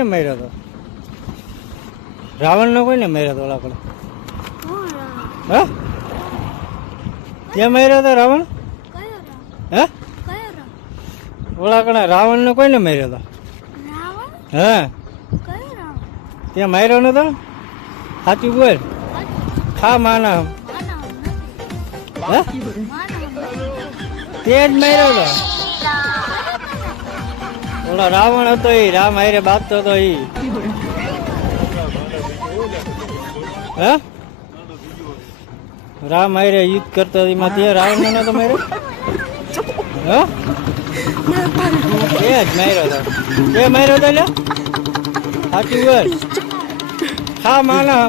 કોઈને માર્યો હતો? રાવણનો કોઈને માર્યો હતો? ઓલા હા ત્યાં માર્યો હતો રાવણ? હે ઓલા કણા રાવણનો કોઈને માર્યો હતો? હા ત્યાં માર્યો નતો? સાચું બોલ. ખા માના હે તે જ માર્યો હતો. ઓલા રાવણ હતો એ રામ હારે બાપતો હતો એ. હે રામ હારે યુદ્ધ કરતો એમાં તે રાવણ ને નતો માર્યો? હા એ જ માર્યો હતો. તે માર્યો હતો લે સાચું બોલ. ખા માના